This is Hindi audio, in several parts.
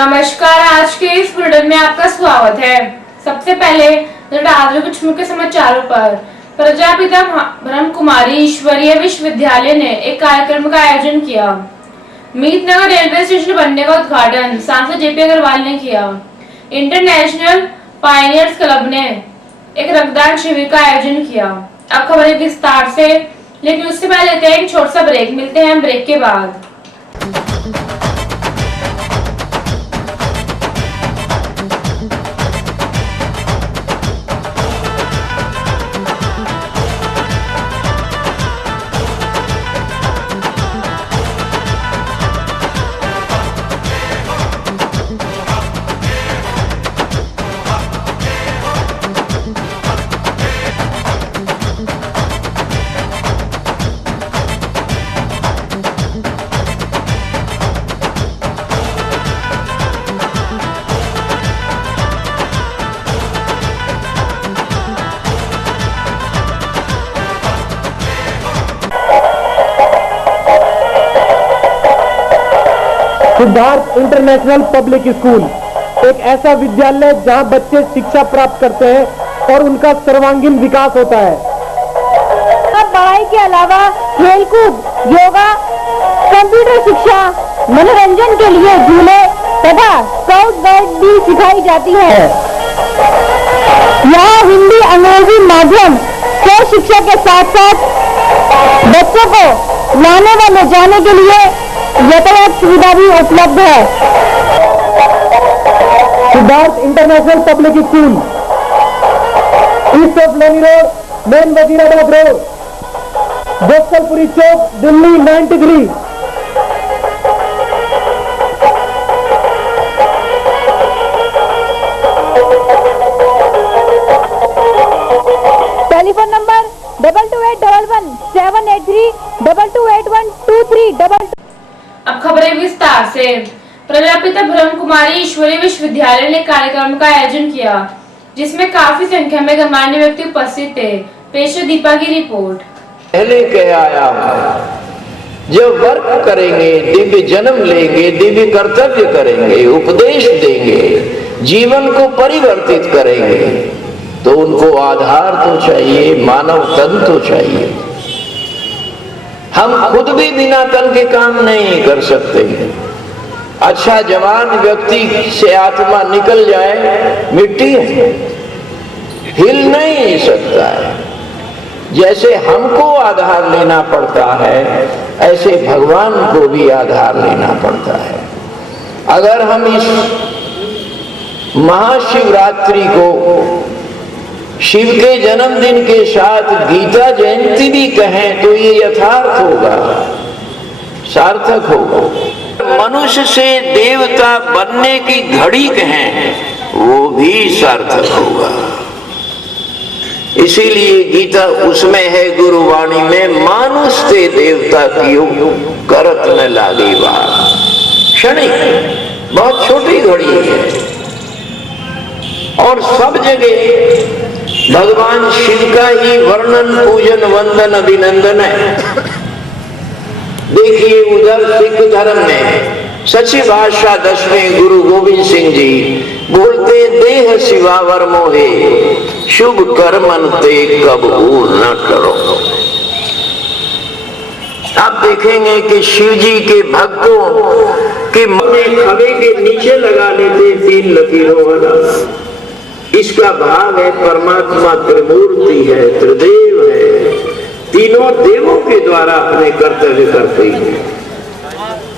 नमस्कार, आज के इस बुलेटिन में आपका स्वागत है। सबसे पहले नजर कुछ मुख्य समाचारों पर। प्रजापिता ब्रह्म कुमारी ईश्वरीय विश्वविद्यालय ने एक कार्यक्रम का आयोजन किया। मीतनगर रेलवे स्टेशन बनने का उद्घाटन सांसद जेपी अग्रवाल ने किया। इंटरनेशनल पायनियर्स क्लब ने एक रक्तदान शिविर का आयोजन किया। अब खबरें विस्तार से, लेकिन उससे पहले लेते हैं एक छोटा सा ब्रेक। मिलते हैं ब्रेक के बाद। सिद्धार्थ इंटरनेशनल पब्लिक स्कूल एक ऐसा विद्यालय जहां बच्चे शिक्षा प्राप्त करते हैं और उनका सर्वांगीण विकास होता है। पढ़ाई के अलावा खेलकूद, योगा, कंप्यूटर शिक्षा, मनोरंजन के लिए झूले तथा स्काउट गाइड भी सिखाई जाती है। यहाँ हिंदी, अंग्रेजी माध्यम से शिक्षा के साथ साथ बच्चों को लाने व ले जाने के लिए यातायात सुविधा भी उपलब्ध है। Siddharth international public school, east of Loni road, main Wazirabad road, Gopalpuri चौक, दिल्ली 93। टेलीफोन नंबर 2281 783 228123 अब खबरें विस्तार से। प्रजापिता ब्रह्म कुमारी ईश्वरीय विश्वविद्यालय ने कार्यक्रम का आयोजन किया, जिसमें काफी संख्या में गणमान्य व्यक्ति उपस्थित थे। पेश है दीपा की रिपोर्ट। पहले कह आया, जब वर्क करेंगे, दिव्य जन्म लेंगे, दिव्य कर्तव्य करेंगे, उपदेश देंगे, जीवन को परिवर्तित करेंगे, तो उनको आधार तो चाहिए, मानव तन तो चाहिए। हम खुद भी बिना तन के काम नहीं कर सकते। अच्छा जवान व्यक्ति से आत्मा निकल जाए, मिट्टी है, हिल नहीं सकता है। जैसे हमको आधार लेना पड़ता है, ऐसे भगवान को भी आधार लेना पड़ता है। अगर हम इस महाशिवरात्रि को शिव के जन्मदिन के साथ गीता जयंती भी कहें तो ये यथार्थ होगा, सार्थक होगा। मनुष्य से देवता बनने की घड़ी कहें वो भी सार्थक होगा। इसीलिए गीता उसमें है, गुरुवाणी में, मानुष ते देवता कियो करत न लागी बात। क्षणिक, बहुत छोटी घड़ी है और सब जगह भगवान शिव का ही वर्णन, पूजन, वंदन, अभिनंदन है। देखिए उधर सिख धर्म में सच्ची बादशाह 10वें गुरु गोविंद सिंह जी बोलते, देह शिवावर मोहे शुभ कर्मन ते कबू न करो। आप देखेंगे कि शिव जी के भक्तों के मन खबे के नीचे लगा लेते 3 लकीरों वाला। इसका भाव है परमात्मा त्रिमूर्ति है, त्रिदेव है, तीनों देवों के द्वारा अपने कर्तव्य करते हैं।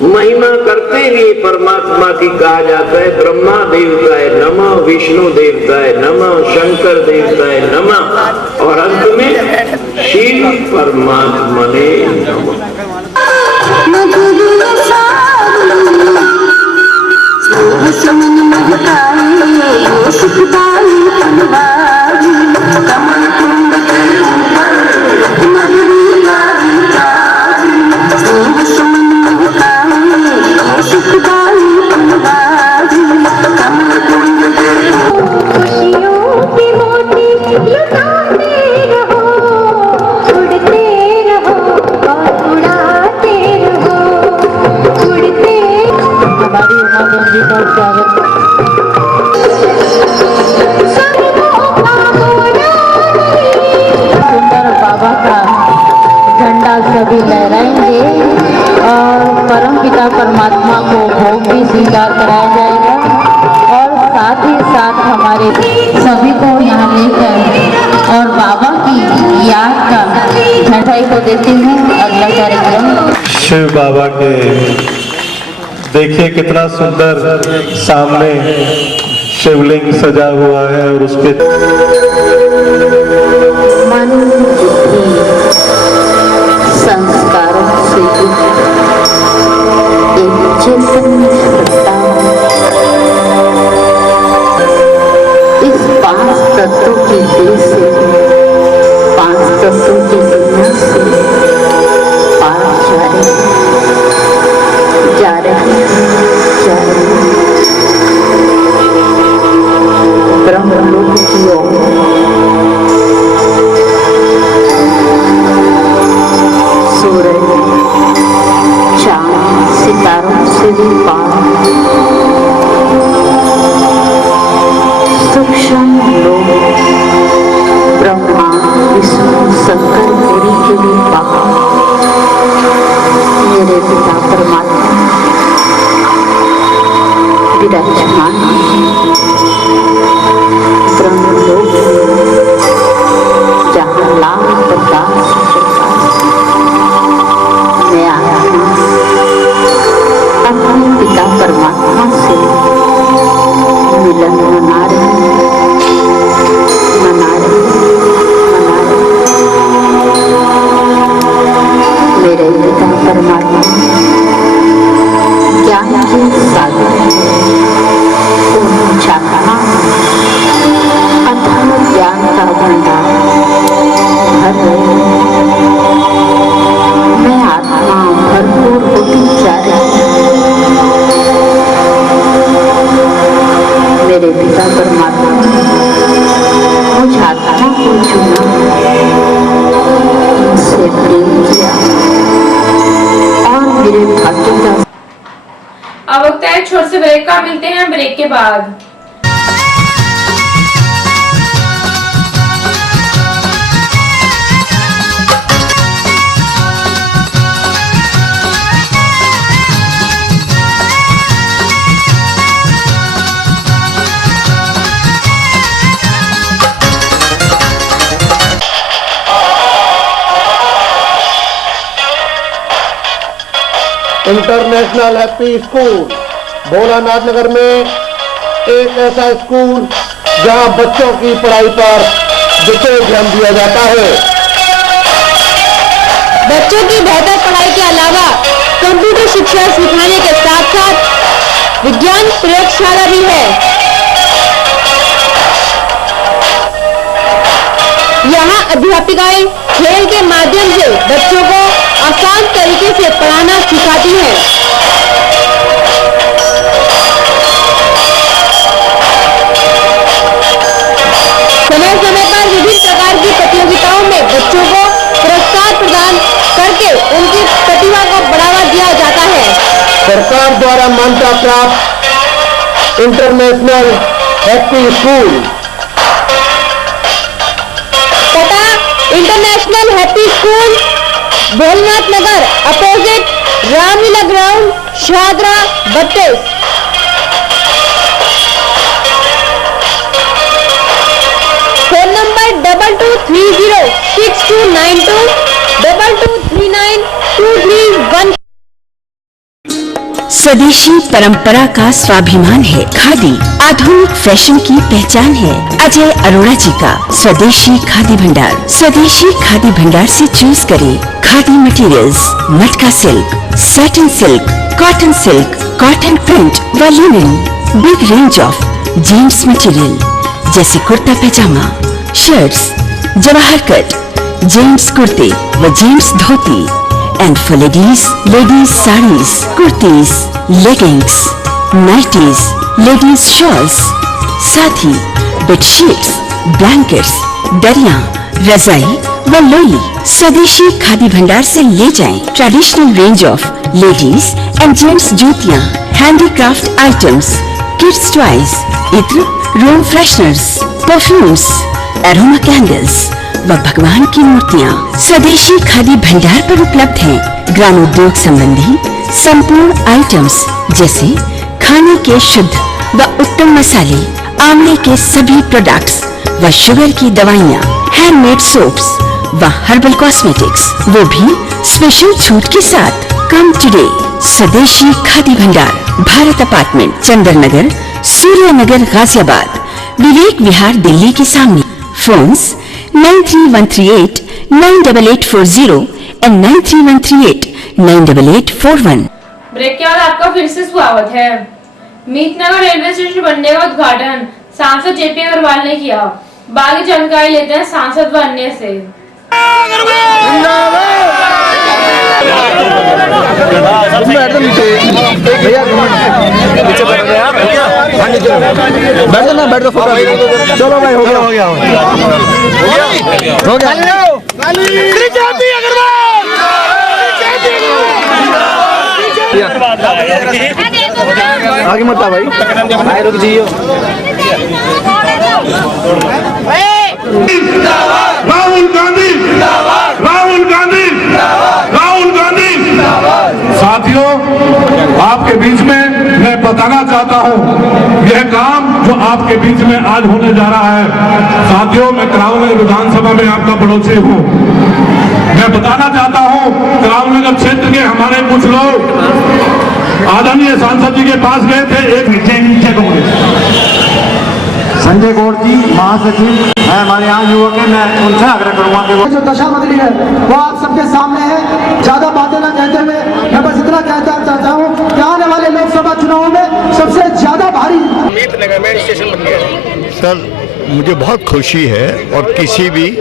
महिमा करते हुए परमात्मा की कहा जाता है, ब्रह्मा देवताय नमः, विष्णु देवताय नमः, शंकर देवताय नमः, और अंत में शिव परमात्मा ने नमः। उड़ते रहो और उड़ा महादेव जी का स्वागत। सुंदर बाबा का झंडा सभी लहराएंगे और परमपिता परमात्मा को भोग भी स्वीकार कराया जाएगा और साथ ही साथ हमारे सभी को यहाँ लेकर और बाबा की याद का मिठाई को देते हैं अगला कार्यक्रम। शिव बाबा के देखिए कितना सुंदर सामने शिवलिंग सजा हुआ है और उसके मन संस्कारों से युक्त एक चैतन्य सत्ता इस 5 तत्वों की देह से 5 तत्वों की दुनिया से पार जा रहे ब्रह्मलोक की ओर। सूरज चांद सितारों से भी पार सूक्ष्म लोग ब्रह्मा विष्णु शंकर गौरी के भी पार मेरे पिता परमात्मा विराजमान ब्रह्मलोक जहाँ लाख प्रकाश मैं आत्मा अपने पिता परमात्मा से मिलन मना रही मेरे पिता परमात्मा ज्ञान के सागर अथाह ज्ञान का भंडार भर रहे मैं आत्मा भरपूर होती जा रही मेरे पिता परमात्मा मुझ आत्मा को चुना मुझसे प्रेम किया और मेरे भाग्य का अब वक्त है छोटे से ब्रेक का। मिलते हैं ब्रेक के बाद। इंटरनेशनल हैप्पी स्कूल भोलानाथ नगर में एक ऐसा स्कूल जहां बच्चों की पढ़ाई पर विशेष ध्यान दिया जाता है। बच्चों की बेहतर पढ़ाई के अलावा कंप्यूटर शिक्षा सिखाने के साथ साथ विज्ञान प्रयोगशाला भी है। यहाँ अध्यापिकाएं खेल के माध्यम से बच्चों को आसान तरीके से पढ़ाना सिखाती हैं। समय समय पर विभिन्न प्रकार की प्रतियोगिताओं में बच्चों को पुरस्कार प्रदान करके उनकी प्रतिभा को बढ़ावा दिया जाता है। सरकार द्वारा मान्यता प्राप्त इंटरनेशनल हैप्पी स्कूल पता international happy school Bholanath Nagar opposite Ramlila ground Shahdara 32। Phone number 22306292 2239231231। स्वदेशी परंपरा का स्वाभिमान है। खादी आधुनिक फैशन की पहचान है। अजय अरोड़ा जी का स्वदेशी खादी भंडार। स्वदेशी खादी भंडार से चूज करें khadi materials, matka silk, satin silk, cotton print व linen. Big range of gents material जैसे kurta pyjama, shirts, Jawahar cut, gents कुर्ते व gents dhoti and for ladies saris, kurtis, leggings, nighties, ladies shawls, साथ ही बेडशीट्स, ब्लैंकेट्स, दरिया, रजाई व लोई। स्वदेशी खादी भंडार से ले जाएं traditional range of ladies and gents जूतियां, हैंडीक्राफ्ट आइटम्स, किड्स टॉयज, इत्र, room fresheners, perfumes, aroma candles व भगवान की मूर्तियाँ स्वदेशी खादी भंडार पर उपलब्ध हैं। ग्रामोद्योग संबंधी संपूर्ण आइटम्स जैसे खाने के शुद्ध व उत्तम मसाले, आंवले के सभी प्रोडक्ट्स व शुगर की दवाइयाँ, हैंडमेड सोप्स व हर्बल कॉस्मेटिक्स, वो भी स्पेशल छूट के साथ। कम टुडे, स्वदेशी खादी भंडार, भारत अपार्टमेंट, चंदन नगर, सूर्य नगर, गाजियाबाद, विवेक विहार, दिल्ली के सामने। Phones 93138 98840 and 93138 98841। ब्रेक के बाद आपका फिर से स्वागत है। मीतनगर रेलवे स्टेशन बनने का उद्घाटन सांसद जेपी अग्रवाल ने किया। बाकी जानकारी लेते हैं सांसद व अन्य से। बैठ दो चलो भाई, हो गया आगे मत आ भाई, रुक जाइए। राहुल गांधी राहुल गांधी राहुल गांधी। साथियों, आपके बीच में मैं बताना चाहता हूं, यह काम जो आपके बीच में आज होने जा रहा है, साथियों मैं करावनगर विधानसभा में आपका पड़ोसी हूं। मैं बताना चाहता हूं, करावनगर क्षेत्र के हमारे कुछ लोग आदरणीय सांसद जी के पास गए थे। एक संजय गौड़ जी महासचिव है, हमारे यहाँ युवक है, मैं उनसे आग्रह करूंगा कि वो जो दशा बदली है वो आप सबके सामने है। ज्यादा बातें ना कहते हुए मैं बस इतना कहता चाहता हूँ कि आने वाले लोकसभा चुनाव में सबसे ज्यादा भारी मीतनगर में स्टेशन बन गया है। सर, मुझे बहुत खुशी है और किसी भी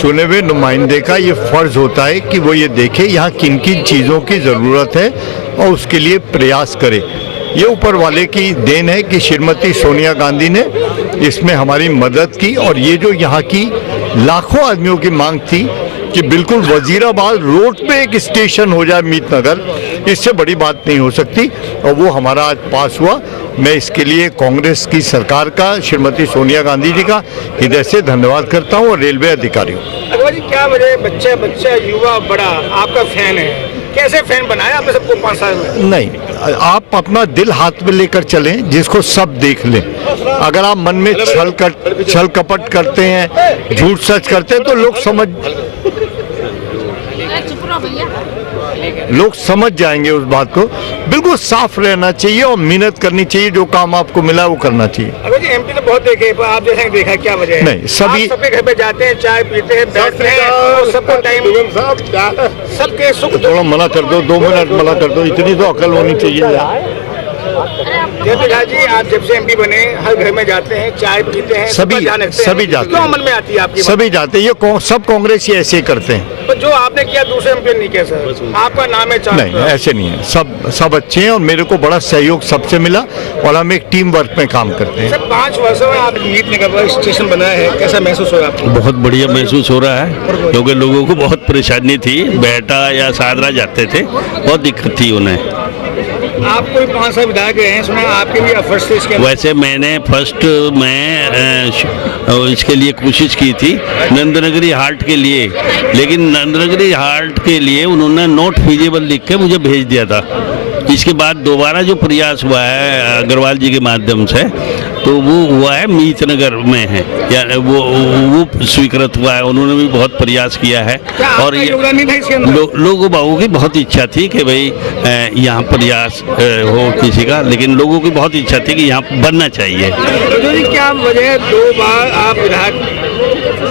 चुने हुए नुमाइंदे का ये फर्ज होता है कि वो ये देखे यहाँ किन किन चीज़ों की ज़रूरत है और उसके लिए प्रयास करे। ये ऊपर वाले की देन है कि श्रीमती सोनिया गांधी ने इसमें हमारी मदद की और ये जो यहाँ की लाखों आदमियों की मांग थी कि बिल्कुल वजीराबाद रोड पे एक स्टेशन हो जाए मीतनगर, इससे बड़ी बात नहीं हो सकती और वो हमारा आज पास हुआ। मैं इसके लिए कांग्रेस की सरकार का, श्रीमती सोनिया गांधी जी का हृदय से धन्यवाद करता हूँ और रेलवे अधिकारियों। अग्रवाल जी, क्या वजह बच्चा युवा बड़ा आपका फैन है, कैसे फैन बनाया आपने सबको 5 साल में? नहीं, आप अपना दिल हाथ में लेकर चलें, जिसको सब देख लें। अगर आप मन में छल कपट करते हैं, झूठ सच करते हैं, तो लोग समझ जाएंगे उस बात को। बिल्कुल साफ रहना चाहिए और मेहनत करनी चाहिए, जो काम आपको मिला वो करना चाहिए। अगर जी एमपी तो बहुत देखे, पर आप जैसे देखा, क्या वजह है? नहीं, सभी सबके घर पे जाते हैं, चाय पीते हैं, बैठते हैं और सबको टाइम सबके सुख। थोड़ा मना कर दो, 2 मिनट मना कर दो, इतनी तो अकल होनी चाहिए। जयप्रकाश जी, आप जब से एमपी बने हर घर में जाते हैं, चाय पीते हैं, सभी जाते क्यों मन में आती है आपकी? सभी जाते हैं, ये सब कांग्रेसी ऐसे ही करते हैं। तो जो आपने किया दूसरे एमपी नहीं किया सर, आपका नाम है चाय? नहीं, ऐसे नहीं है, सब अच्छे हैं और मेरे को बड़ा सहयोग सबसे मिला और हम एक टीम वर्क में काम करते हैं। सर, 5 वर्षों में आप मीतनगर स्टेशन बनाया है, कैसा महसूस हो रहा है आपको? बहुत बढ़िया महसूस हो रहा है, क्योंकि लोगों को बहुत परेशानी थी, बेटा या सादरा जाते थे, बहुत दिक्कत थी उन्हें। आप कोई 5 साल विधायक रहे हैं, सुना आपके भी एफर्ट्स थे इसके? वैसे मैंने फर्स्ट इसके लिए कोशिश की थी नंदनगरी हाल्ट के लिए, लेकिन नंदनगरी हाल्ट के लिए उन्होंने नॉट फीजिबल लिख के मुझे भेज दिया था। इसके बाद दोबारा जो प्रयास हुआ है अग्रवाल जी के माध्यम से, तो वो हुआ है मीतनगर में है, या वो स्वीकृत हुआ है। उन्होंने भी बहुत प्रयास किया है और लोगों बाबू की बहुत इच्छा थी कि भाई यहाँ प्रयास हो किसी का, लेकिन लोगों की बहुत इच्छा थी कि यहाँ बनना चाहिए। तो क्या वजह 2 बार आप विधायक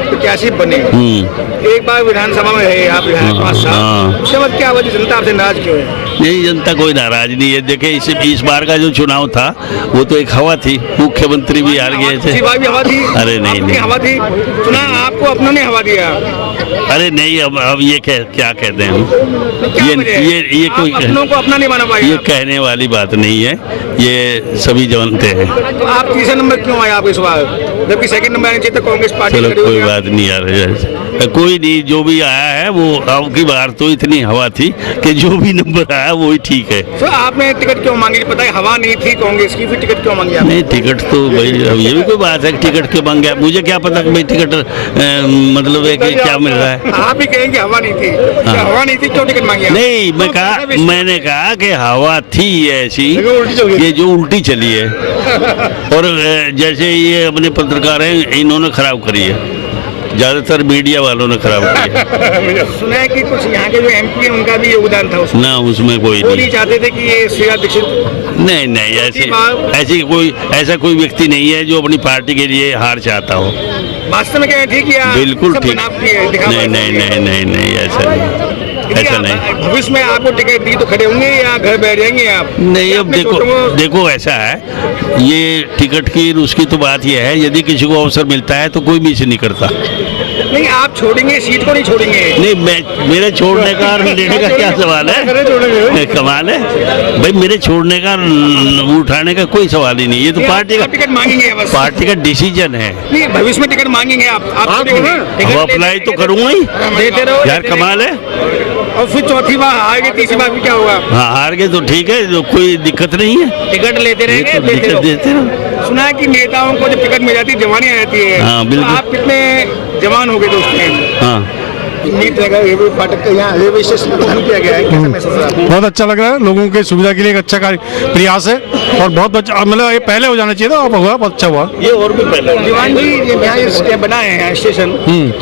प्रत्याशी बने, एक बार विधानसभा में रहे आप विधायक 5 साल, उसके बाद क्या वजह, जनता आपसे नाराज क्यों है? नहीं, जनता कोई नाराज नहीं है। देखिए इस बार का जो चुनाव था वो तो एक हवा थी, मुख्यमंत्री भी हार गए थे। भी हवा थी? अरे नहीं हवा थी, सुना आपको अपनों ने हवा दिया? अरे नहीं, अब ये क्या कहते हैं हम, ये कोई अपनों को अपना नहीं माना पाएगा, ये कहने वाली बात नहीं है, ये सभी जानते हैं। तो आप तीसरा नंबर क्यों आए आप इस बार, जबकि सेकंड नंबर आने चाहिए था कांग्रेस पार्टी? चलो कोई बात नहीं यार, कोई नहीं, जो भी आया है वो अब की बार तो इतनी हवा थी कि जो भी नंबर आया है वही ठीक है। तो आपने टिकट क्यों मांगी? पता है हवा नहीं थी कांग्रेस की, फिर टिकट क्यों मांगी आपने? नहीं टिकट तो भाई ये भी कोई बात है, टिकट क्यों मांग गया, मुझे क्या पता कि भाई टिकट मतलब है कि क्या मिल रहा है। आप भी कहेंगे हवा नहीं थी, क्या हवा नहीं थी क्यों टिकट मांगी आपने? नहीं मैंने कहा कि हवा थी ऐसी ये जो उल्टी चली है और जैसे ये अपने पत्रकार हैं इन्होंने खराब करी है, ज्यादातर मीडिया वालों ने खराब किया। सुना है कि कुछ यहाँ के जो एमपी हैं उनका भी योगदान था उसमें। ना उसमें कोई नहीं चाहते थे कि ये शीला दीक्षित नहीं ऐसा कोई व्यक्ति नहीं है जो अपनी पार्टी के लिए हार चाहता हो। वास्तव में क्या ठीक है? बिल्कुल ठीक। नहीं ऐसा नहीं। भविष्य में आपको टिकट दी तो खड़े होंगे या घर बैठ जाएंगे आप? नहीं अब देखो ऐसा है, ये टिकट की उसकी तो बात यह है, यदि किसी को अवसर मिलता है तो कोई मिस नहीं करता। नहीं आप छोड़ेंगे, सीट को नहीं छोड़ेंगे? नहीं मेरे छोड़ने का और लेने का क्या सवाल है, कमाल है भाई, मेरे छोड़ने का उठाने का कोई सवाल ही नहीं, ये तो पार्टी का टिकट मांगेंगे, पार्टी का डिसीजन है। नहीं भविष्य में टिकट मांगेंगे आप अप्लाई तो करूंगा ही, देते रहो यार कमाल है। और फिर चौथी बार हार गए, तीसरी बार भी क्या होगा? हाँ हार गए तो ठीक है, तो कोई दिक्कत नहीं है, टिकट लेते रहेंगे, देते रहो। सुना है कि नेताओं को जब टिकट मिल जाती है जवानी आ जाती है। हाँ बिल्कुल। तो आप कितने जवान हो गए दोस्त? हाँ रेलवे फाटक यहाँ रेलवे स्टेशन प्रदान किया गया है, कैसा महसूस हो रहा है? बहुत अच्छा लग रहा है, लोगों की सुविधा के लिए एक अच्छा प्रयास है और बहुत अच्छा, मतलब ये पहले हो जाना चाहिए था, अब हुआ, बहुत अच्छा हुआ। ये और भी पहले दीवान जी यहाँ बनाए हैं स्टेशन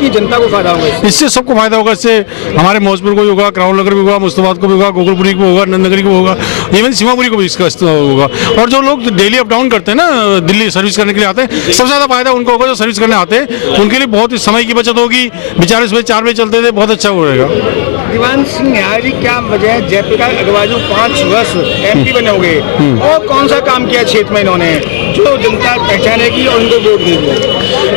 की जनता को फायदा होगा इससे, सबको फायदा होगा इससे, हमारे मौजपुर को भी होगा, क्राउन नगर भी होगा, मुस्तफाबाद को भी होगा, गोकुलपुरी को होगा, नंदनगरी को होगा, इवन सीमापुरी को भी इसका होगा। और जो लोग डेली अप डाउन करते हैं ना, दिल्ली सर्विस करने के लिए आते हैं, सबसे ज्यादा फायदा उनको होगा जो सर्विस करने आते हैं, उनके लिए बहुत समय की बचत होगी। बेचारे सुबह 4 बजे चलते थे, बहुत अच्छा हो रहेगा। दीवान सिंह निहारी, क्या वजह है जयप्रकाश अग्रवाल जो 5 वर्ष एमपी बने हो गए और कौन सा काम किया क्षेत्र में इन्होंने जो जनता पहचानेगी और उनको वोट देगी?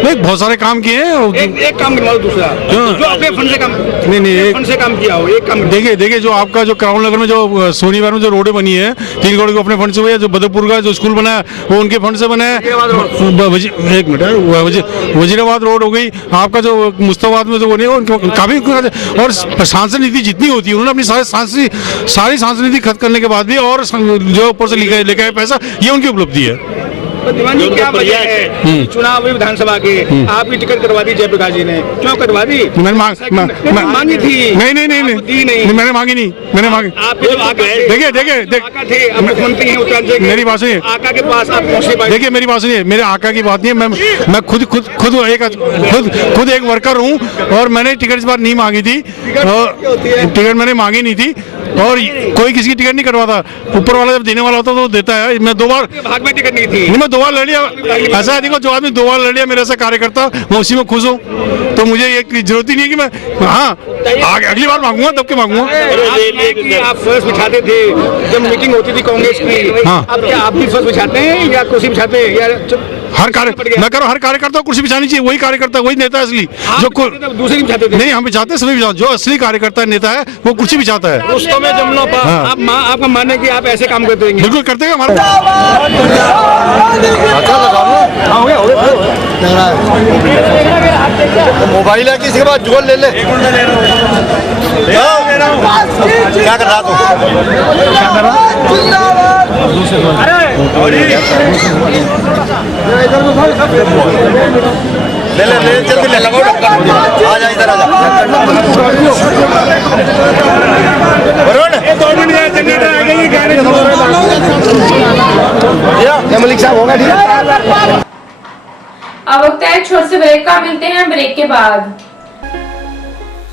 नहीं बहुत सारे काम किए हैं। एक काम गिनवाओ, दूसरा जो अपने फंड से काम नहीं फंड से काम किया हो, एक काम। देखिए जो आपका जो क्राउन नगर में जो सोनीवार में जो रोडें बनी है 3 करोड़ को अपने फंड से हुई है, जो बदरपुर का जो स्कूल बना है वो उनके फंड से बना है। एक मिनट, वजीराबाद रोड हो गई आपका, जो मुस्तफाबाद में जो वो नहीं उनके काफी, और सांसद नीति जितनी होती है उन्होंने अपनी सारी सांसद नीति खत्म करने के बाद भी और जो ऊपर से लेकर आए पैसा, ये उनकी उपलब्धि है। तो दीवान जी क्या वजह है चुनाव विधानसभा के आपकी टिकट करवा दी जयप्रकाश जी ने, क्यों करवा दी? मैंने मांगी थी। नहीं मैंने मांगी नहीं, मैंने मांगी। देखिए मुख्यमंत्री हैं उत्तरांचल के, मेरी बात सुनिए, आका के पास आप पहुंचे। देखिए मेरी बात सुनिए, मेरे आका की बात नहीं है, मैं खुद एक वर्कर हूँ और मैंने टिकट इस बार नहीं मांगी थी, टिकट मैंने मांगी नहीं थी और कोई किसी की टिकट नहीं करवाता, ऊपर वाला जब देने वाला होता तो देता है। मैं 2 बार भाग में टिकट नहीं थी, मैं 2 बार लड़ लिया। ऐसा देखो जो आदमी 2 बार लड़ लिया मेरे से कार्यकर्ता, मैं उसी में खुश हूँ, तो मुझे ये जरूरत ही नहीं है कि मैं अगली बार मांगूंगा, तब के मांगूंगा। आप फर्स्ट बिछाते थे जब मीटिंग होती थी कांग्रेस की, अब क्या आप भी फर्स्ट बिछाते हैं या कुर्सी बिछाते हैं या हर कार्यकर्ता को कुर्सी बिछानी चाहिए, वही कार्यकर्ता वही नेता है असली। जो दूसरे बिछाते थे? नहीं हम बिछाते सभी बिछाते, जो असली कार्यकर्ता नेता है वो कुर्सी बिछाता है। दोस्तों में जमना आपका मानना है कि आप ऐसे काम करते हैं? बिल्कुल करते हैं हमारे। मोबाइल है किसी के पास, जोड़ ले ले। क्या कर रहा तू? ले जल्दी ले लगाओ, आ जा इधर, आ जा वरुण। 2 मिनट जनरेटर आ गई, गाड़ी मलिक साहब होगा ठीक है। अब वक्त है छोटे से ब्रेक का, मिलते हैं ब्रेक के बाद।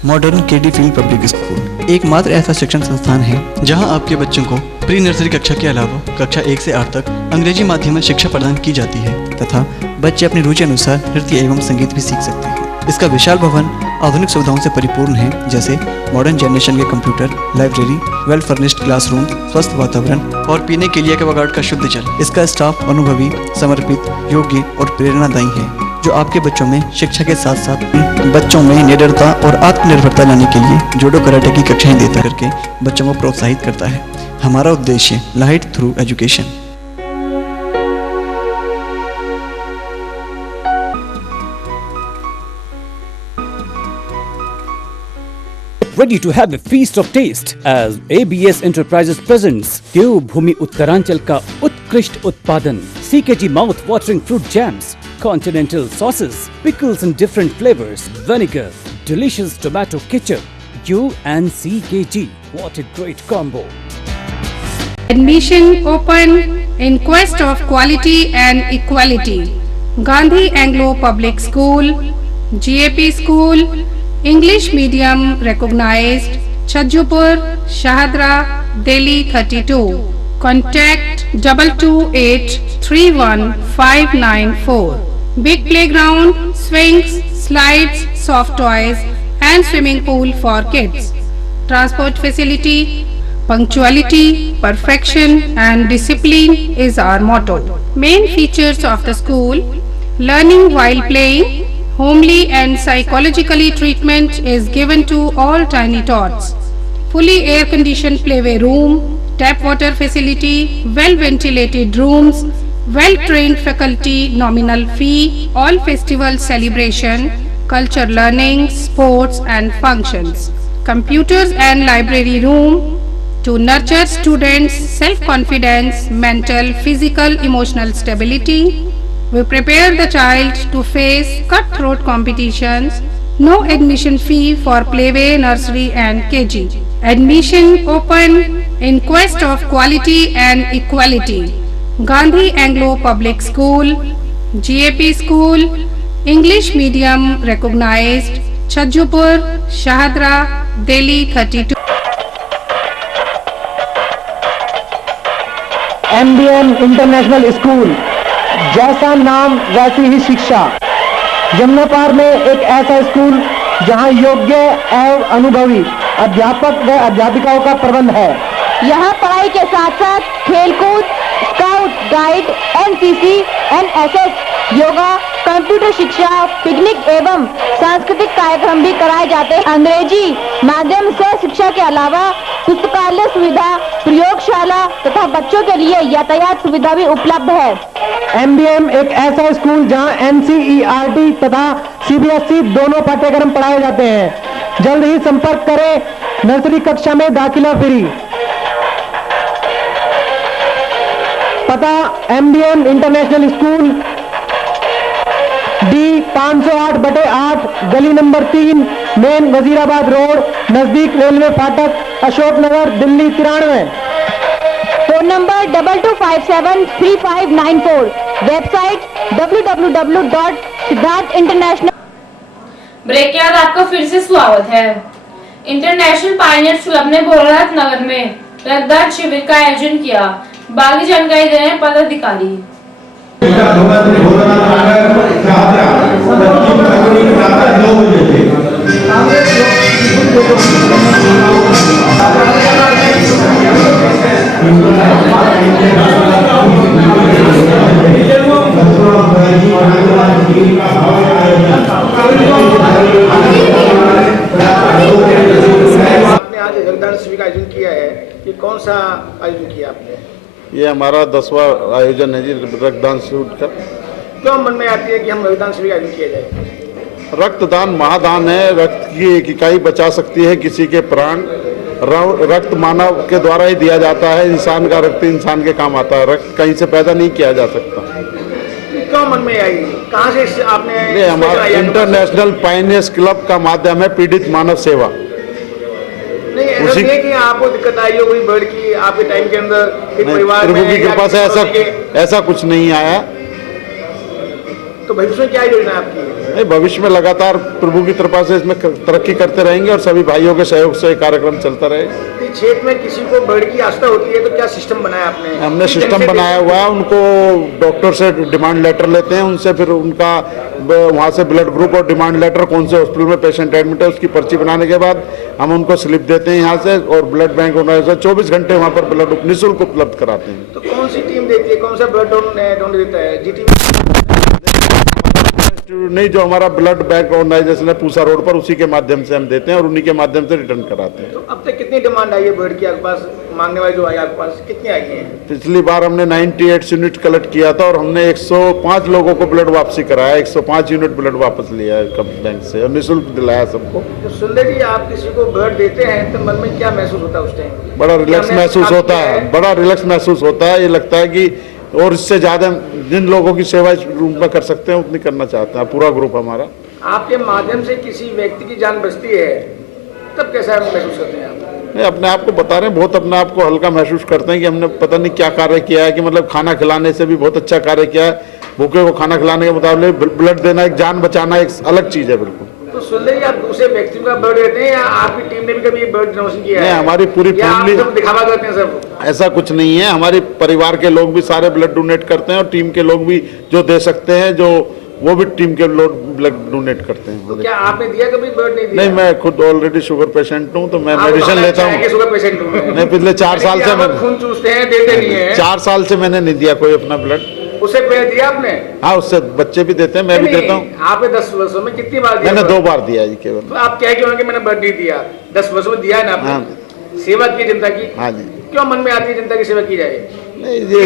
Modern KD field public school एकमात्र ऐसा शिक्षण संस्थान है जहां आपके बच्चों को प्री नर्सरी कक्षा के अलावा कक्षा 1 से 8 तक अंग्रेजी माध्यम में शिक्षा प्रदान की जाती है तथा बच्चे अपनी रुचि अनुसार नृत्य एवं संगीत भी सीख सकते हैं। इसका विशाल भवन आधुनिक सुविधाओं से परिपूर्ण है, जैसे मॉडर्न जनरेशन के computer, library, well furnished classroom, स्वस्थ वातावरण और पीने के लिए एक्वागार्ड का शुद्ध जल। इसका स्टाफ अनुभवी, समर्पित, योग्य और प्रेरणादायी है, जो आपके बच्चों में शिक्षा के साथ साथ बच्चों में निडरता और आत्मनिर्भरता लाने के लिए जूडो कराटे की कक्षाएं देता करके बच्चों को प्रोत्साहित करता है। हमारा उद्देश्य light through education. ready to have a feast of taste as ABS Enterprises presents देवभूमि उत्तरांचल का उत्कृष्ट उत्पादन CKG mouth watering fruit jams, continental sauces, pickles in different flavors, vinegar, delicious tomato ketchup. You and CKG, what a great combo! Admission open in quest of quality and equality. Gandhi Anglo Public School, GAP School, English medium recognized, Chhajjupur, Shahadra, Delhi 32. Contact 22831594. Big playground, swings, slides, soft toys and swimming pool for kids. Transport facility, punctuality, perfection and discipline is our motto. Main features of the school: learning while playing, homely and psychologically treatment is given to all tiny tots. Fully air-conditioned playway room, tap water facility, well-ventilated rooms, well-trained faculty, nominal fee, all festival celebration, culture learning, sports and functions. Computers and library room to nurture students' self-confidence, mental, physical, emotional stability. We prepare the child to face cutthroat competitions. No admission fee for playway, nursery and KG. Admission open in quest of quality and equality. Gandhi Anglo Public School, GAP School, English medium recognized, Chhajjupur, Shahadra, Delhi 32. MBM international school, जैसा नाम वैसी ही शिक्षा। यमुना पार में एक ऐसा स्कूल जहां योग्य एवं अनुभवी अध्यापक व अध्यापिकाओं का प्रबंध है। यहाँ पढ़ाई के साथ साथ खेलकूद, scout guide, NCC, NSS, yoga, computer शिक्षा, पिकनिक एवं सांस्कृतिक कार्यक्रम भी कराए जाते हैं। अंग्रेजी माध्यम से शिक्षा के अलावा पुस्तकालय सुविधा, प्रयोगशाला तथा बच्चों के लिए यातायात सुविधा भी उपलब्ध है। MBM एक ऐसा स्कूल जहां NCERT तथा CBSE दोनों पाठ्यक्रम पढ़ाए जाते हैं। जल्द ही संपर्क करें। नर्सरी कक्षा में दाखिला फ्री। पता MBM इंटरनेशनल स्कूल, D 508/8, गली नंबर 3, मेन वजीराबाद रोड, नजदीक रेलवे फाटक, Ashok Nagar, Delhi 93। Phone number 22573594। Website www.siddharth-international। Break के बाद आपका फिर से स्वागत है। इंटरनेशनल पायनियर्स क्लब ने भोलानाथ नगर में रक्तदान शिविर का आयोजन किया। बाकी जानकारी दे रहे हैं पदाधिकारी। आपने आज रक्तदान शिविर का आयोजन किया है, ये कौन सा आयोजन किया आपने? ये हमारा 10वां आयोजन है जी रक्तदान शिविर का। क्यों मन में आती है कि हम रक्तदान शिविर का आयोजन किया जाए? रक्तदान महादान है। रक्त की एक इकाई बचा सकती है किसी के प्राण। रक्त मानव के द्वारा ही दिया जाता है। इंसान का रक्त इंसान के काम आता है। रक्त कहीं से पैदा नहीं किया जा सकता। क्यों मन में आई, कहाँ से आपने? ये हमारा इंटरनेशनल पायनियर्स क्लब का माध्यम है पीड़ित मानव सेवा। नहीं, ऐसा नहीं है कि आपको दिक्कत आई हो कोई बर्ड की आपके टाइम के अंदर परिवार में? प्रभु की कृपा से ऐसा कुछ नहीं आया। तो भविष्य में क्या योजना है आपकी? नहीं, भविष्य में लगातार प्रभु की कृपा से इसमें तरक्की करते रहेंगे और सभी भाइयों के सहयोग से कार्यक्रम चलता रहेगा। क्षेत्र में किसी को बर्ड की आस्था होती है तो क्या सिस्टम बनाया आपने? हमने सिस्टम बनाया हुआ है। उनको डॉक्टर से डिमांड लेटर लेते हैं, उनसे फिर उनका वहाँ से ब्लड ग्रुप और डिमांड लेटर, कौन से हॉस्पिटल में पेशेंट एडमिट है उसकी पर्ची बनाने के बाद हम उनको स्लिप देते हैं यहाँ से, और ब्लड बैंक 24 घंटे वहाँ पर ब्लड निःशुल्क उपलब्ध कराते हैं। तो कौन सी टीम देती है, कौन सा ब्लड डोनेट देता है? GT नहीं, जो हमारा ब्लड बैंक ऑर्गेनाइजेशन है पूसा रोड पर, उसी के माध्यम से हम देते हैं और उन्हीं के माध्यम से रिटर्न कराते हैं। तो अब तक कितनी डिमांड आई है ब्लड की आपके पास, मांगने वाले जो आए आपके पास कितनी आई है? पिछली बार हमने 98 यूनिट कलेक्ट किया था और हमने 105 लोगों को ब्लड वापसी कराया, 105 यूनिट ब्लड वापस लिया है बैंक से और निःशुल्क दिलाया सबको। तो सुंदर जी, आप किसी को ब्लड देते हैं तो मन में क्या महसूस होता है उस टाइम? बड़ा रिलैक्स महसूस होता है, बड़ा रिलैक्स महसूस होता है। ये लगता है कि और इससे ज्यादा जिन लोगों की सेवा इस रूप में कर सकते हैं उतनी करना चाहते हैं पूरा ग्रुप हमारा। आपके माध्यम से किसी व्यक्ति की जान बचती है तब कैसा महसूस करते हैं आप? नहीं, अपने आप को बता रहे हैं, बहुत अपने आप को हल्का महसूस करते हैं कि हमने पता नहीं क्या कार्य किया है, कि मतलब खाना खिलाने से भी बहुत अच्छा कार्य किया है। भूखे को खाना खिलाने के मुकाबले ब्लड देना, एक जान बचाना एक अलग चीज है बिल्कुल। तो सुंदर जी, आप दूसरे व्यक्तियों का ब्लड देते हैं या आपकी टीम ने भी कभी ब्लड डोनेशन किया है? नहीं, हमारी पूरी फैमिली दिखावा करते हैं सब? ऐसा कुछ नहीं है, हमारे परिवार के लोग भी सारे ब्लड डोनेट करते हैं और टीम के लोग भी जो दे सकते हैं जो वो भी टीम के लोग ब्लड डोनेट करते हैं। तो क्या आपने दिया कभी ब्लड? नहीं दिया? नहीं, मैं खुद ऑलरेडी शुगर पेशेंट हूँ तो मैं मेडिसिन लेता हूँ। शुगर पेशेंट हूँ नहीं, पिछले 4 साल से मैं खून चूसते हैं, देते नहीं है। 4 साल से मैंने नहीं दिया कोई अपना ब्लड। उससे पहले दिया आपने? हाँ, उससे बच्चे भी देते हैं, मैं भी देता हूँ। आपने 10 वर्षों में कितनी बार दिया? मैंने 2 बार दिया जी केवल। तो आप क्या क्यों मैंने ब्लड नहीं दिया? 10 वर्षों में दिया है ना आपने? हाँ। सेवा की जनता की। हाँ जी। क्यों मन में आती है जनता की सेवा की जाए? नहीं, ये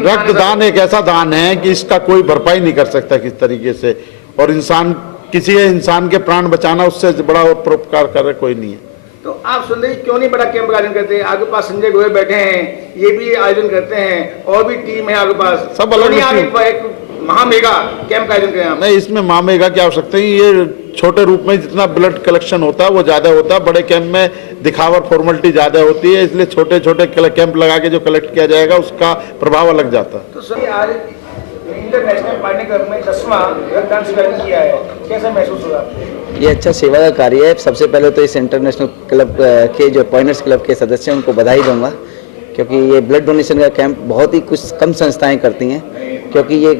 रक्तदान एक ऐसा दान है कि इसका कोई भरपाई नहीं कर सकता किस तरीके से, और किसी इंसान के प्राण बचाना उससे बड़ा परोपकार कर कोई नहीं है। तो आप सुंदर जी क्यों नहीं बड़ा कैंप का आयोजन करते? आपके पास संजय गोयल बैठे हैं, ये भी आयोजन करते हैं और भी टीम है आपके पास, सब अलग एक महामेगा कैंप का आयोजन करें? नहीं, इसमें महामेगा की आवश्यकता है। ये छोटे रूप में जितना ब्लड कलेक्शन होता है वो ज्यादा होता है, बड़े कैंप में दिखावट फॉर्मेलिटी ज्यादा होती है, इसलिए छोटे छोटे कैंप लगा के जो कलेक्ट किया जाएगा उसका प्रभाव अलग जाता है। तो सर, आज इंटरनेशनल पार्टनर क्लब में 10वां रक्तदान शिविर किया है, कैसा महसूस हुआ? ये अच्छा सेवा का कार्य है। सबसे पहले तो इस इंटरनेशनल क्लब के जो पॉइंटर्स क्लब के सदस्य हैं उनको बधाई दूंगा, क्योंकि ये ब्लड डोनेशन का कैंप बहुत ही कुछ कम संस्थाएं करती हैं, क्योंकि ये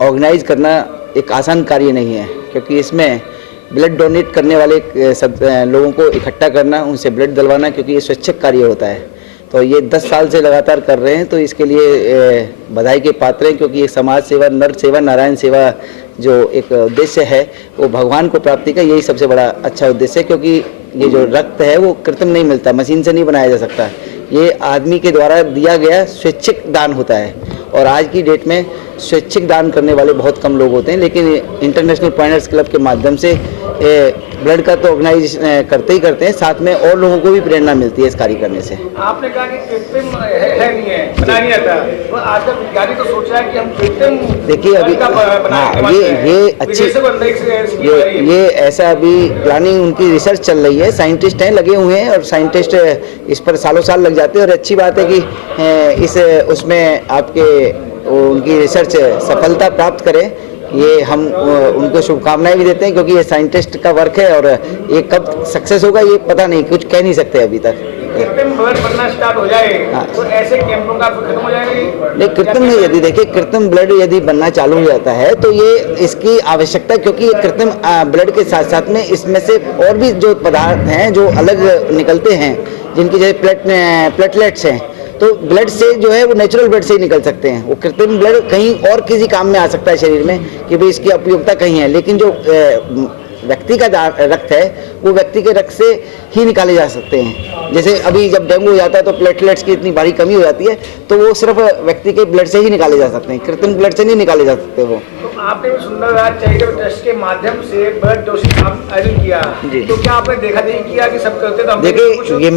ऑर्गेनाइज करना एक आसान कार्य नहीं है, क्योंकि इसमें ब्लड डोनेट करने वाले लोगों को इकट्ठा करना, उनसे ब्लड दिलवाना, क्योंकि ये स्वैच्छिक कार्य होता है। तो ये 10 साल से लगातार कर रहे हैं, तो इसके लिए बधाई के पात्र हैं, क्योंकि ये समाज सेवा, नर सेवा, नारायण सेवा जो एक उद्देश्य है वो भगवान को प्राप्ति का यही सबसे बड़ा अच्छा उद्देश्य है, क्योंकि ये जो रक्त है वो कृत्रिम नहीं मिलता, मशीन से नहीं बनाया जा सकता, ये आदमी के द्वारा दिया गया स्वैच्छिक दान होता है। और आज की डेट में स्वैच्छिक दान करने वाले बहुत कम लोग होते हैं, लेकिन इंटरनेशनल पॉइंटर्स क्लब के माध्यम से ब्लड का तो ऑर्गेनाइज करते ही करते हैं, साथ में और लोगों को भी प्रेरणा मिलती है इस कार्य करने से। आपने कहा कि कृत्रिम है नहीं है, बना नहीं आता, तो आजकल विज्ञानी तो सोच रहा है कि हम कृत्रिम, देखिए अभी ये अच्छी ये ऐसा अभी प्लानिंग उनकी रिसर्च चल रही है, साइंटिस्ट हैं लगे हुए हैं और साइंटिस्ट इस पर सालों साल लग जाते हैं, और अच्छी बात है कि इस उसमें आपके उनकी रिसर्च सफलता प्राप्त करे, ये हम उनको शुभकामनाएं भी देते हैं, क्योंकि ये साइंटिस्ट का वर्क है और ये कब सक्सेस होगा ये पता नहीं, कुछ कह नहीं सकते अभी तक। कृत्रिम ब्लड बनना स्टार्ट हो जाए तो ऐसे कैंपों का खत्म हो जाएगा? नहीं, कृत्रिम में यदि देखिए कृत्रिम ब्लड यदि बनना चालू हो जाता है तो ये इसकी आवश्यकता, क्योंकि ये कृत्रिम ब्लड के साथ साथ में इसमें से और भी जो पदार्थ हैं जो अलग निकलते हैं, जिनकी जैसे प्लेटलेट्स हैं, तो ब्लड से जो है वो नेचुरल ब्लड से ही निकल सकते हैं। वो कृत्रिम ब्लड कहीं और किसी काम में आ सकता है शरीर में कि भाई इसकी उपयोगिता कहीं है, लेकिन जो व्यक्ति का रक्त है वो व्यक्ति के रक्त से ही निकाले जा सकते हैं। जैसे अभी जब डेंगू हो जाता है तो प्लेटलेट्स की इतनी भारी कमी हो जाती है, तो वो सिर्फ व्यक्ति के ब्लड से ही निकाले जा सकते हैं, कृत्रिम ब्लड से नहीं निकाले जा सकते वो। तो आपने भी सुंदरराज चैरिटेबल ट्रस्ट के माध्यम से ब्लड डोनेशन आयोजन किया, तो क्या आपने देखा देखी किया कि सब करते? तो देखिए ये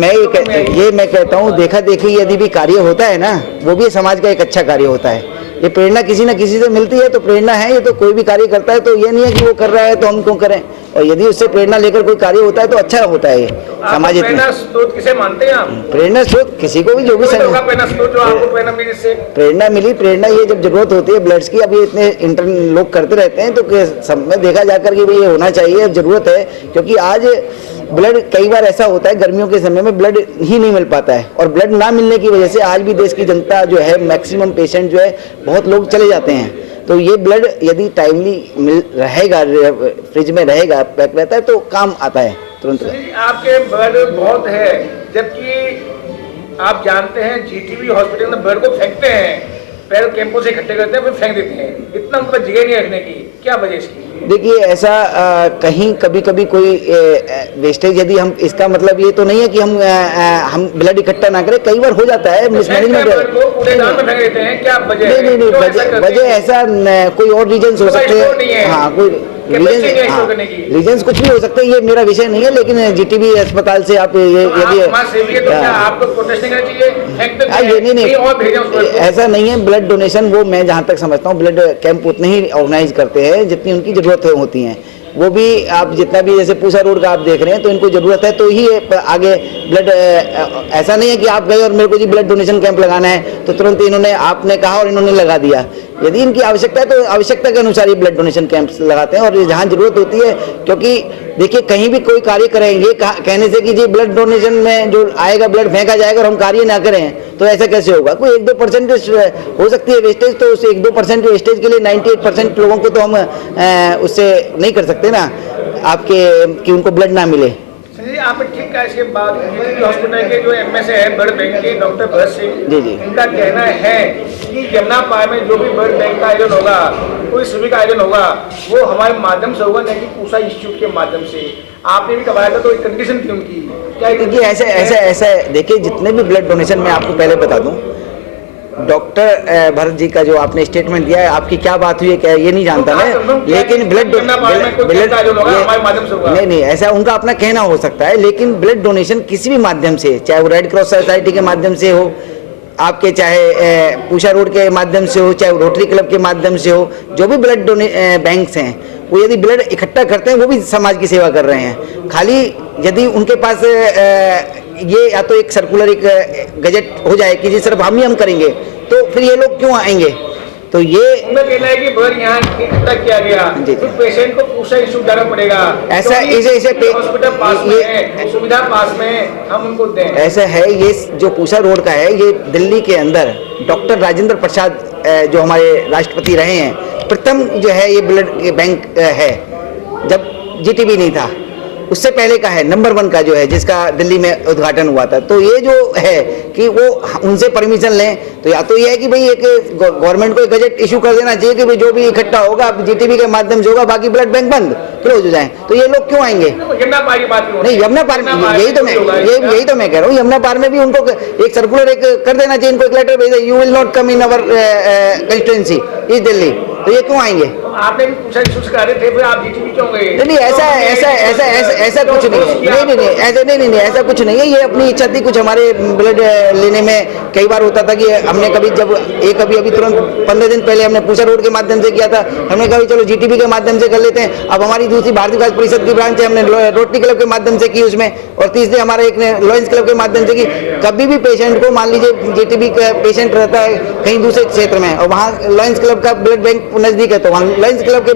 मैं कहता हूँ, देखा देखी यदि भी कार्य होता है ना, वो भी समाज का एक अच्छा कार्य होता है। ये प्रेरणा किसी न किसी से मिलती है, तो प्रेरणा है, ये तो कोई भी कार्य करता है तो ये नहीं है कि वो कर रहा है तो हम क्यों करें, और यदि उससे प्रेरणा लेकर कोई कार्य होता है तो अच्छा होता है। समाज प्रेरणा स्रोत किसे मानते हैं आप? प्रेरणा स्रोत किसी को भी, जो भी प्रेरणा मिली, प्रेरणा ये जब जरूरत होती है ब्लड्स की, अब ये इतने लोग करते रहते हैं तो सब में देखा जाकर के भी ये होना चाहिए, जरूरत है, क्योंकि आज ब्लड कई बार ऐसा होता है गर्मियों के समय में ब्लड ही नहीं मिल पाता है, और ब्लड ना मिलने की वजह से आज भी देश की जनता जो है, मैक्सिमम पेशेंट जो है, बहुत लोग चले जाते हैं। तो ये ब्लड यदि टाइमली मिल रहेगा, फ्रिज में रहेगा, पैक रहता है, तो काम आता है तुरंत। आपके ब्लड बहुत है, जबकि आप जानते हैं जीटीबी हॉस्पिटल में ब्लड को फेंकते हैं पहले कैंपों से इकट्ठे करते हैं फिर फेंक देते हैं, इतना उनके पास जगह नहीं रखने की, क्या वजह इसकी? देखिए ऐसा कहीं कभी कभी कोई वेस्टेज, यदि हम, इसका मतलब ये तो नहीं है कि हम ब्लड इकट्ठा ना करें, कई बार हो जाता है मिसमैनेजमेंट। नहीं, वजह ऐसा कोई और रीजन हो सकते हैं। हाँ, कोई रीजन कुछ भी हो सकते हैं, ये मेरा विषय नहीं है, लेकिन जीटीबी अस्पताल से आप ये यदि नहीं, ऐसा नहीं है। ब्लड डोनेशन वो मैं जहाँ तक समझता हूँ ब्लड कैंप उतने ही ऑर्गेनाइज करते हैं जितनी उनकी जरूरतें होती हैं। वो भी आप जितना भी, जैसे पूसा रोड का आप देख रहे हैं, तो इनको जरूरत है तो ही आगे ब्लड, ऐसा नहीं है कि आप गए और मेरे को जी ब्लड डोनेशन कैंप लगाना है तो तुरंत इन्होंने, आपने कहा और इन्होंने लगा दिया। यदि इनकी आवश्यकता है तो आवश्यकता के अनुसार ये ब्लड डोनेशन कैंप लगाते हैं, और जहाँ जरूरत होती है, क्योंकि देखिए कहीं भी कोई कार्य करेंगे कहने से कि जी ब्लड डोनेशन में जो आएगा ब्लड फेंका जाएगा और हम कार्य ना करें तो ऐसा कैसे होगा? कोई 1-2% हो सकती है वेस्टेज, तो उस 1-2% वेस्टेज के लिए 98% लोगों को तो हम उससे नहीं कर सकते ना, आपके कि उनको ब्लड ना मिले। जी, आप ठीक है। इसके बाद हॉस्पिटल के जो एमएस है ब्लड बैंक के डॉक्टर भरत सिंह जी, इनका कहना है कि यमुना पार में जो भी ब्लड बैंक का आयोजन होगा, कोई शिविर का आयोजन होगा, वो हमारे माध्यम से होगा, नहीं कि पूसा इंस्टीट्यूट के माध्यम से। आपने भी करवाया था तो एक कंडीशन थी उनकी, क्या? देखिए ऐसा देखिए, जितने भी ब्लड डोनेशन, मैं आपको पहले बता दूं, डॉक्टर भरत जी का जो आपने स्टेटमेंट दिया है, आपकी क्या बात हुई है क्या ये नहीं जानता मैं, लेकिन ब्लड नहीं, ऐसा उनका अपना कहना हो सकता है, लेकिन ब्लड डोनेशन किसी भी माध्यम से, चाहे वो रेड क्रॉस सोसाइटी के माध्यम से हो, आपके चाहे पूषा रोड के माध्यम से हो, चाहे रोटरी क्लब के माध्यम से हो, जो भी ब्लड बैंक्स हैं वो यदि ब्लड इकट्ठा करते हैं वो भी समाज की सेवा कर रहे हैं। खाली यदि उनके पास ये या तो एक सर्कुलर एक गजट हो जाए कि जी सिर्फ हम करेंगे, तो फिर ये लोग क्यों आएंगे? तो ये उनका कहना है कि ब्लड यहाँ इकट्ठा किया गया तो पेशेंट को पूषा इंस्टीट्यूट जाना पड़ेगा, ऐसा इसे हॉस्पिटल पास में है, सुविधा पास में, हम उनको दें। ऐसा है, ये जो पूषा रोड का है, ये दिल्ली के अंदर डॉक्टर राजेंद्र प्रसाद जो हमारे राष्ट्रपति रहे हैं, प्रथम जो है ये ब्लड बैंक है, जब जीटीबी नहीं था उससे पहले का है, नंबर 1 का जो है, जिसका दिल्ली में उद्घाटन हुआ था। तो ये जो है कि वो उनसे परमिशन लें, तो या तो ये है कि भाई एक गवर्नमेंट को एक बजट इशू कर देना चाहिए कि भाई जो भी इकट्ठा होगा जीटीबी के माध्यम से होगा, बाकी ब्लड बैंक बंद क्लोज हो जाए। तो ये लोग क्यों आएंगे? नहीं, यमुना पार में यही तो मैं कह रहा हूँ, यमुना पार में भी उनको एक सर्कुलर एक कर देना चाहिए, इनको एक लेटर भेज दे, you will not come in our constituency इस दिल्ली। तो ये क्यों आएंगे? आपने भी पूछा कर रहे थे, फिर आप जीटीबी क्यों गए? नहीं, ऐसा कुछ नहीं है, नहीं, ऐसा कुछ नहीं है। ये अपनी इच्छा थी, कुछ हमारे ब्लड लेने में कई बार होता था कि हमने कभी जब अभी तुरंत 15 दिन पहले हमने पूषा रोड के माध्यम से किया था, हमने कहा चलो जीटीबी के माध्यम से कर लेते हैं। अब हमारी दूसरी भारतीय विकास परिषद की ब्रांच है, हमने रोटरी क्लब के माध्यम से की उसमें, और तीसरे हमारे एक ने लॉयंस क्लब के माध्यम से की। कभी भी पेशेंट को, मान लीजिए जीटीबी का पेशेंट रहता है कहीं दूसरे क्षेत्र में और वहाँ लॉयंस क्लब का ब्लड बैंक नजदीक है, तो वहाँ लॉयंस क्लब के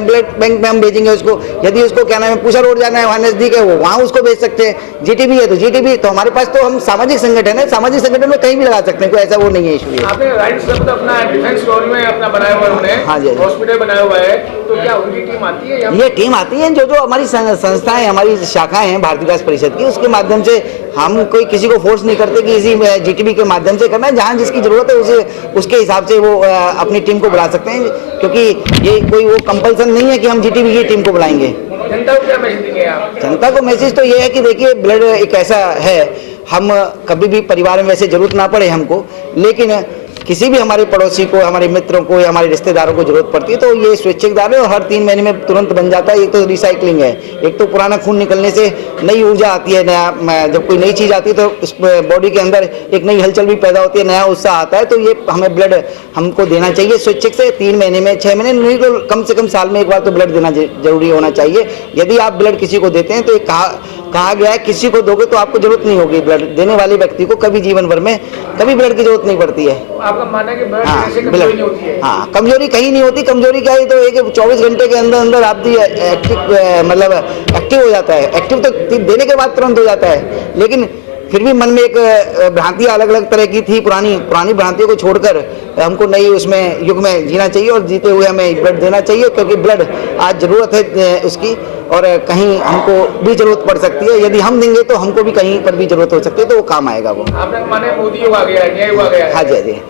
ब्लड बैंक में हम भेजेंगे उसको। यदि उसको क्या नाम है पूषा रोड जाना है, वहाँ नजदीक है, वो वहाँ उसको भेज सकते हैं। जीटीबी है तो जीटीबी, तो हमारे पास तो हम सामाजिक संगठन है, सामाजिक संगठन में कहीं भी लगा सकते हैं, कोई ऐसा वो नहीं है इशू। आपने राइट सब अपना डिफेंस फ्लोर में अपना बनाया हुआ है, हाँ जी, हॉस्पिटल बनाया हुआ है, तो क्या उनकी टीम आती है? ये टीम आती है, जो हमारी संस्थाएं, हमारी शाखाएं हैं भारतीय विकास परिषद की, उसके माध्यम से हम कोई किसी को फोर्स नहीं करते कि इसी जीटीबी के माध्यम से करना है। जहाँ जिसकी जरूरत है उसके हिसाब से वो अपनी टीम को बुला सकते हैं, क्योंकि ये कोई वो कंपल्सन नहीं है कि हम जीटीबी की टीम को बुलाएंगे। जनता को क्या मैसेज देंगे आप? जनता को मैसेज तो ये है कि देखिए ब्लड एक ऐसा है, हम कभी भी परिवार में वैसे जरूरत ना पड़े हमको, लेकिन किसी भी हमारे पड़ोसी को, हमारे मित्रों को या हमारे रिश्तेदारों को जरूरत पड़ती है तो ये स्वैच्छिक दान है और हर 3 महीने में तुरंत बन जाता है। एक तो रिसाइकलिंग है, एक तो पुराना खून निकलने से नई ऊर्जा आती है, नया जब कोई नई चीज़ आती है तो उस बॉडी के अंदर एक नई हलचल भी पैदा होती है, नया उत्साह आता है। तो ये हमें ब्लड हमको देना चाहिए स्वैच्छिक से, 3 महीने में, 6 महीने नहीं तो कम से कम साल में एक बार तो ब्लड देना जरूरी होना चाहिए। यदि आप ब्लड किसी को देते हैं तो कहा गया है किसी को दोगे तो आपको जरूरत नहीं होगी, ब्लड देने वाले व्यक्ति को कभी जीवन भर में कभी ब्लड की जरूरत नहीं पड़ती है। आपका मानना है कि ब्लड देने से कमजोरी नहीं होती है? हाँ, कमजोरी कहीं नहीं होती। कमजोरी क्या है, तो एक 24 घंटे के अंदर आदमी एक्टिव हो जाता है। एक्टिव तो देने के बाद तुरंत हो जाता है, लेकिन फिर भी मन में एक भ्रांति अलग अलग तरह की थी, पुरानी भ्रांतियों को छोड़कर हमको नई उसमें युग में जीना चाहिए और जीते हुए हमें ब्लड देना चाहिए, क्योंकि ब्लड आज जरूरत है उसकी। और कहीं हमको भी जरूरत पड़ सकती है। यदि हम देंगे तो हमको भी कहीं पर भी जरूरत हो सकती है, तो वो काम आएगा वो। आपने माने मोदी हुआ गया, न्याय हुआ गया। हाँ जी, हाँ जी।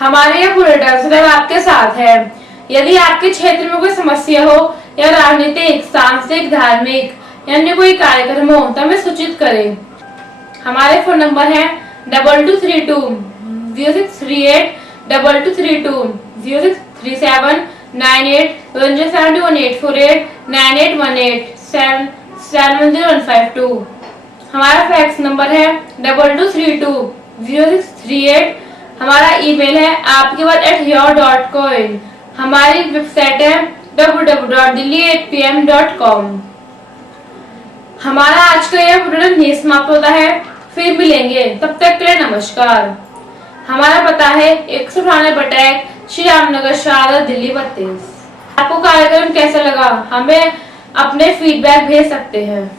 हमारे ये बुलेटिन सदैव आपके साथ है। यदि आपके क्षेत्र में कोई समस्या हो या राजनीतिक, सांस्कृतिक, धार्मिक या अन्य कोई कार्यक्रम हो तो हमें सूचित करें। हमारे फोन नंबर है 2232 0638 2232 0637 98 848 9818 7105152। हमारा फैक्स नंबर है 2232 0638। हमारा ईमेल है आपके बात @your.coin। हमारी वेबसाइट है www.delhi8pm.com। हमारा आज का यह बुलेटिन यहीं समाप्त होता है। फिर मिलेंगे, तब तक के लिए नमस्कार। हमारा पता है 198 बटैक श्री रामनगर शारदा दिल्ली 32। आपको कार्यक्रम कैसा लगा हमें अपने फीडबैक भेज सकते हैं।